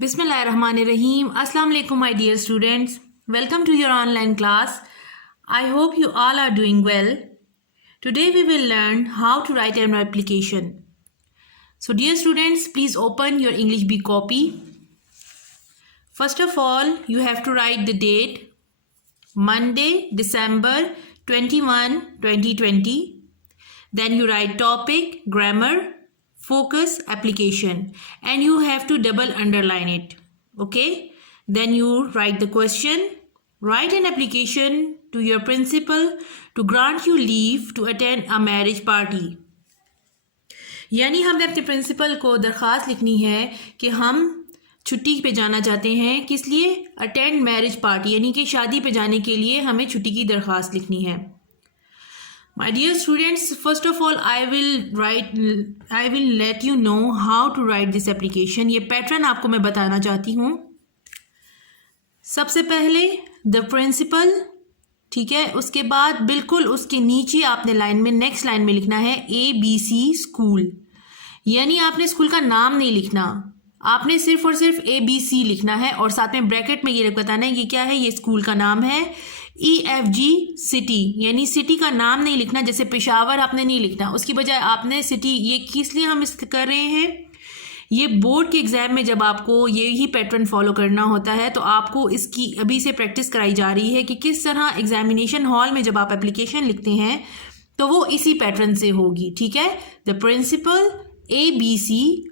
Bismillahirrahmanirrahim. Assalamu alaikum, my dear students. Welcome to your online class. I hope you all are doing well. Today we will learn how to write an application. So dear students, please open your English B copy. First of all, you have to write the date, Monday, December 21, 2020. Then you write topic, grammar, focus, application, and you have to double underline it. Okay, then you write the question. Write an application to your principal to grant you leave to attend a marriage party. यानी हमने अपने principal को दरख्वास्त लिखनी है कि हम छुट्टी पे जाना चाहते हैं, किस लिए? अटेंड मैरिज पार्टी, यानी कि शादी पे जाने के लिए हमें छुट्टी की दरख्वास्त लिखनी है. My dear students, first of all, I will let you know how to write this application. ये पैटर्न आपको मैं बताना चाहती हूँ. सबसे पहले the principal, ठीक है. उसके बाद बिल्कुल उसके नीचे आपने लाइन में, नेक्स्ट लाइन में लिखना है ABC स्कूल. यानी आपने स्कूल का नाम नहीं लिखना, आपने सिर्फ और सिर्फ ABC लिखना है और साथ में ब्रैकेट में ये बताना है ये क्या है, ये स्कूल का नाम है. EFG सिटी, यानी सिटी का नाम नहीं लिखना, जैसे पेशावर आपने नहीं लिखना, उसकी बजाय आपने सिटी. ये किस लिए हम इस कर रहे हैं? ये बोर्ड के एग्जाम में जब आपको यही पैटर्न फॉलो करना होता है तो आपको इसकी अभी से प्रैक्टिस कराई जा रही है कि किस तरह एग्जामिनेशन हॉल में जब आप एप्लीकेशन लिखते हैं तो वो इसी पैटर्न से होगी. ठीक है. द प्रिंसिपल, ABC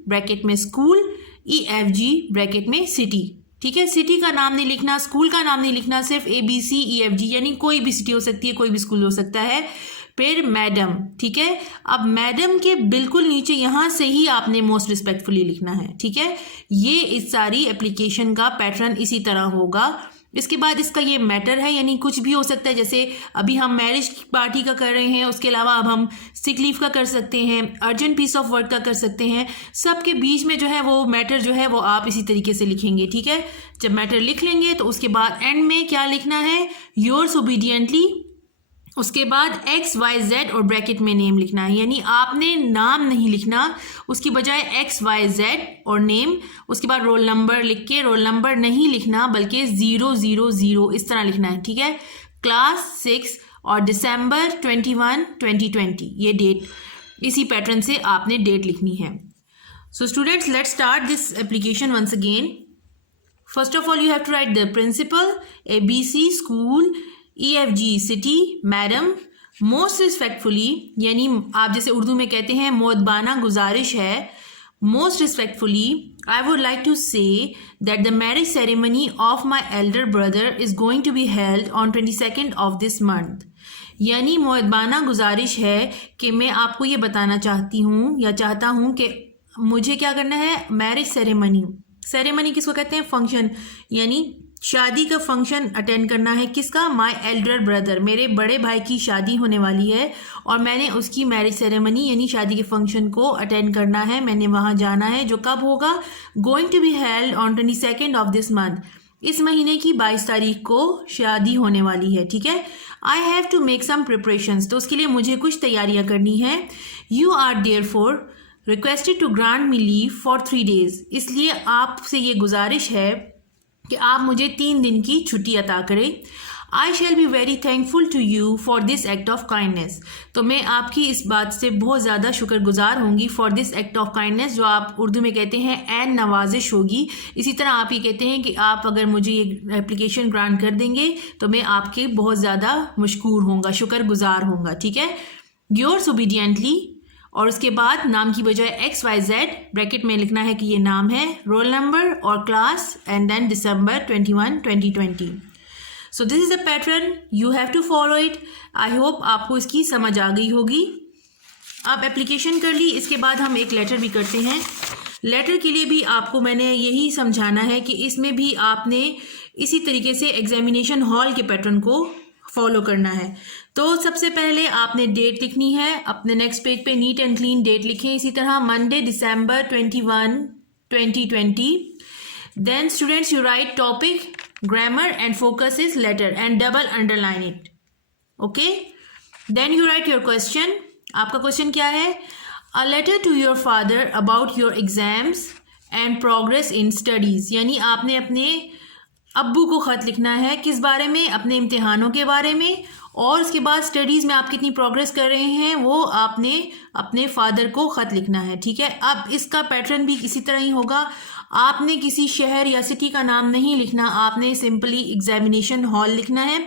ब्रैकेट में स्कूल, EFG ब्रैकेट में सिटी. ठीक है. सिटी का नाम नहीं लिखना, स्कूल का नाम नहीं लिखना, सिर्फ ABC EFG, यानी कोई भी सिटी हो सकती है, कोई भी स्कूल हो सकता है. फिर मैडम. ठीक है. अब मैडम के बिल्कुल नीचे यहाँ से ही आपने मोस्ट रिस्पेक्टफुली लिखना है. ठीक है. ये इस सारी एप्लीकेशन का पैटर्न इसी तरह होगा. इसके बाद इसका ये मैटर है, यानी कुछ भी हो सकता है, जैसे अभी हम मैरिज पार्टी का कर रहे हैं, उसके अलावा अब हम सिक लीव का कर सकते हैं, अर्जेंट पीस ऑफ वर्क का कर सकते हैं. सबके बीच में जो है वो मैटर जो है वो आप इसी तरीके से लिखेंगे. ठीक है. जब मैटर लिख लेंगे तो उसके बाद एंड में क्या लिखना है? Yours obediently. उसके बाद XYZ और ब्रैकेट में नेम लिखना है, यानी आपने नाम नहीं लिखना, उसकी बजाय XYZ और नेम. उसके बाद रोल नंबर लिख के, रोल नंबर नहीं लिखना बल्कि 000 इस तरह लिखना है. ठीक है. क्लास 6 और दिसंबर 21, 2020 ये डेट, इसी पैटर्न से आपने डेट लिखनी है. So students, let's start this application once again. First of all you have to write the principal, ABC school, EFG city, madam, most respectfully, यानी आप जैसे उर्दू में कहते हैं मुअद्दबाना गुजारिश है. Most respectfully I would like to say that the marriage ceremony of my elder brother is going to be held on 22 of this month. यानी मुअद्दबाना गुजारिश है कि मैं आपको ये बताना चाहती हूँ या चाहता हूँ कि मुझे क्या करना है, मैरिज सेरेमनी. सेरेमनी किसको कहते हैं? फंक्शन, यानी शादी का फंक्शन अटेंड करना है. किसका? माय एल्डर ब्रदर, मेरे बड़े भाई की शादी होने वाली है और मैंने उसकी मैरिज सेरेमनी यानी शादी के फंक्शन को अटेंड करना है. मैंने वहाँ जाना है, जो कब होगा? Going to be held on 22 of this month. इस महीने की 22 तारीख को शादी होने वाली है. ठीक है. I have to make some preparations, तो उसके लिए मुझे कुछ तैयारियाँ करनी है. You are therefore requested to grant me leave for 3 days. इसलिए आपसे ये गुजारिश है कि आप मुझे 3 दिन की छुट्टी अता करें. I shall be very thankful to you for this act of kindness. तो मैं आपकी इस बात से बहुत ज़्यादा शुक्रगुजार होंगी. For this act of kindness, जो आप उर्दू में कहते हैं एन नवाजिश होगी. इसी तरह आप ये कहते हैं कि आप अगर मुझे ये एप्लीकेशन ग्रांट कर देंगे तो मैं आपके बहुत ज़्यादा मशकूर होऊंगा, शुक्रगुजार होऊंगा. ठीक है. योर्स ओबीडियंटली, और उसके बाद नाम की बजाय XYZ ब्रैकेट में लिखना है कि ये नाम है, रोल नंबर और class, and then December 21, 2020. So this is the pattern, you have to follow it. I hope आपको इसकी समझ आ गई होगी. आप एप्लीकेशन कर ली, इसके बाद हम एक लेटर भी करते हैं. लेटर के लिए भी आपको मैंने यही समझाना है कि इसमें भी आपने इसी तरीके से एग्जामिनेशन हॉल के पैटर्न को फॉलो करना है. तो सबसे पहले आपने डेट लिखनी है. अपने नेक्स्ट पेज पे नीट एंड क्लीन डेट लिखें. इसी तरह Monday December 21, 2020. Then students you write topic, grammar and focus is letter and double underline it. Okay. Then you write your question. आपका क्वेश्चन क्या है? A letter to your father about your exams and progress in studies, यानी आपने अपने अब्बू को ख़त लिखना है किस बारे में, अपने इम्तिहानों के बारे में, और उसके बाद स्टडीज़ में आप कितनी प्रोग्रेस कर रहे हैं वो आपने अपने फादर को ख़त लिखना है। ठीक है, अब इसका पैटर्न भी इसी तरह ही होगा। आपने किसी शहर या सिटी का नाम नहीं लिखना, आपने सिंपली एग्जामिनेशन हॉल लिखना है।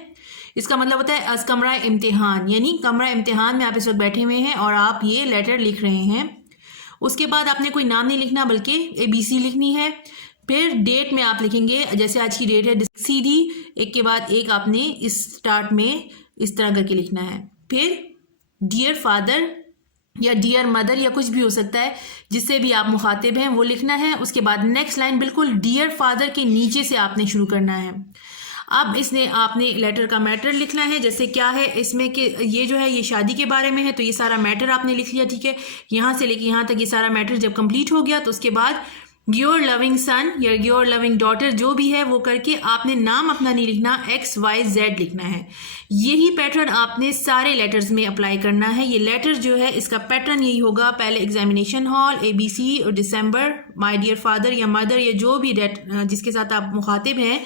इसका मतलब होता है अस कमरा इम्तिहान, यानी कमरा इम्तिहान में आप इस वक्त बैठे हुए हैं और आप ये लेटर लिख रहे हैं। उसके बाद आपने कोई नाम नहीं लिखना बल्कि ABC लिखनी है। फिर डेट में आप लिखेंगे, जैसे आज की डेट है, सीधी एक के बाद एक आपने इस स्टार्ट में इस तरह करके लिखना है। फिर डियर फादर या डियर मदर या कुछ भी हो सकता है जिससे भी आप मुखातिब हैं वो लिखना है। उसके बाद नेक्स्ट लाइन बिल्कुल डियर फादर के नीचे से आपने शुरू करना है। अब इसने आपने लेटर का मैटर लिखना है, जैसे क्या है इसमें कि ये जो है ये शादी के बारे में है, तो ये सारा मैटर आपने लिख लिया। ठीक है, यहाँ से लेके यहाँ तक ये सारा मैटर जब कंप्लीट हो गया तो उसके बाद योर लविंग सन या योर लविंग डॉटर जो भी है वो करके आपने नाम अपना नहीं लिखना, XYZ लिखना है। यही पैटर्न आपने सारे लेटर्स में अप्लाई करना है। ये लेटर जो है इसका पैटर्न यही होगा, पहले एग्जामिनेशन हॉल, ABC और दिसंबर, माय डियर फादर या मदर या जो भी जिसके साथ आप मुखातिब हैं,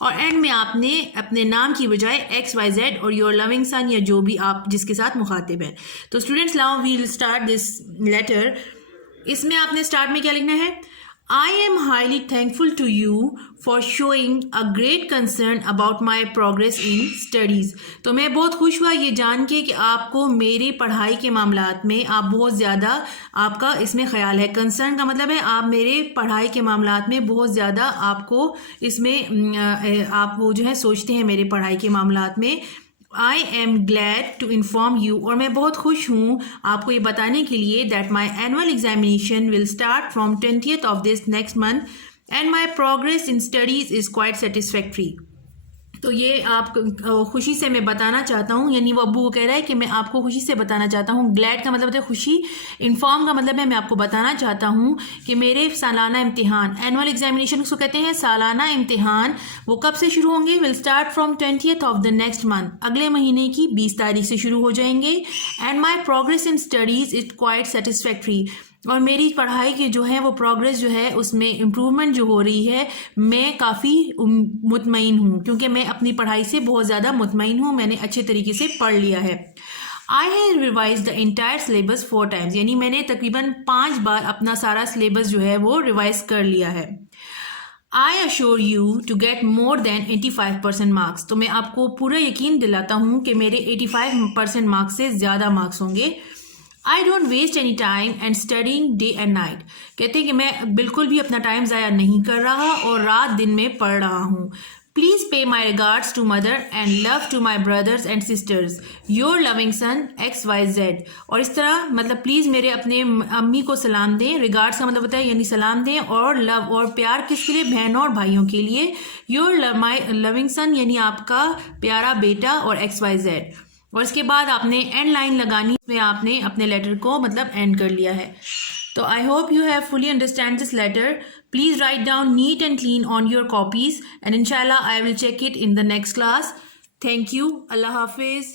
और एंड में आपने अपने नाम की बजाय XYZ और योर लविंग सन या जो भी आप जिसके साथ मुखातिब हैं। तो students now we will start this letter. इसमें आपने स्टार्ट में क्या लिखना है, I am highly thankful to you for showing a great concern about my progress in studies। तो मैं बहुत खुश हुआ ये जान के कि आपको मेरी पढ़ाई के मामलात में आप बहुत ज़्यादा आपका इसमें ख्याल है। कंसर्न का मतलब है आप मेरे पढ़ाई के मामलात में बहुत ज़्यादा आपको इसमें आप वो जो है सोचते हैं मेरे पढ़ाई के मामलात में। I am glad to inform you, और मैं बहुत खुश हूँ आपको ये बताने के लिए that my annual examination will start from 20th of this next month and my progress in studies is quite satisfactory। तो ये आप खुशी से मैं बताना चाहता हूँ, यानी वो अब्बू को कह रहा है कि मैं आपको खुशी से बताना चाहता हूँ। ग्लैड का मतलब है खुशी, इन्फॉर्म का मतलब है मैं आपको बताना चाहता हूँ कि मेरे सालाना इम्तिहान, एनुअल एग्जामिनेशन उसको कहते हैं, सालाना इम्तिहान वो कब से शुरू होंगे, will start from 20th of the next month, अगले महीने की 20 तारीख से शुरू हो जाएंगे। And my progress in studies is quite satisfactory, और मेरी पढ़ाई की जो है वो प्रोग्रेस जो है उसमें इम्प्रूवमेंट जो हो रही है, मैं काफ़ी मुतमईन हूँ क्योंकि मैं अपनी पढ़ाई से बहुत ज़्यादा मुतमईन हूँ, मैंने अच्छे तरीके से पढ़ लिया है। I have revise the entire syllabus 4 times, यानी मैंने तकरीबन 5 बार अपना सारा सिलेबस जो है वो रिवाइज कर लिया है। I assure you to get more than 85% marks, तो मैं आपको पूरा यकीन दिलाता हूँ कि मेरे 85% मार्क्स से ज़्यादा मार्क्स होंगे। I don't waste any time and studying day and night, कहते हैं कि मैं बिल्कुल भी अपना टाइम ज़ाया नहीं कर रहा और रात दिन में पढ़ रहा हूँ। Please pay my regards to mother and love to my brothers and sisters, your loving son XYZ, और इस तरह मतलब प्लीज़ मेरे अपने अम्मी को सलाम दें, रिगार्ड्स का मतलब होता है यानी सलाम दें, और लव और प्यार किसके लिए, बहनों और भाइयों के लिए, योर माई लविंग सन यानी आपका प्यारा बेटा और XYZ, और इसके बाद आपने एंड लाइन लगानी, इसमें आपने अपने लेटर को मतलब एंड कर लिया है। तो I hope you have fully understand this letter. Please write down neat and clean on your copies and इंशाल्लाह I will check it in the next class. Thank you, अल्लाह हाफिज़।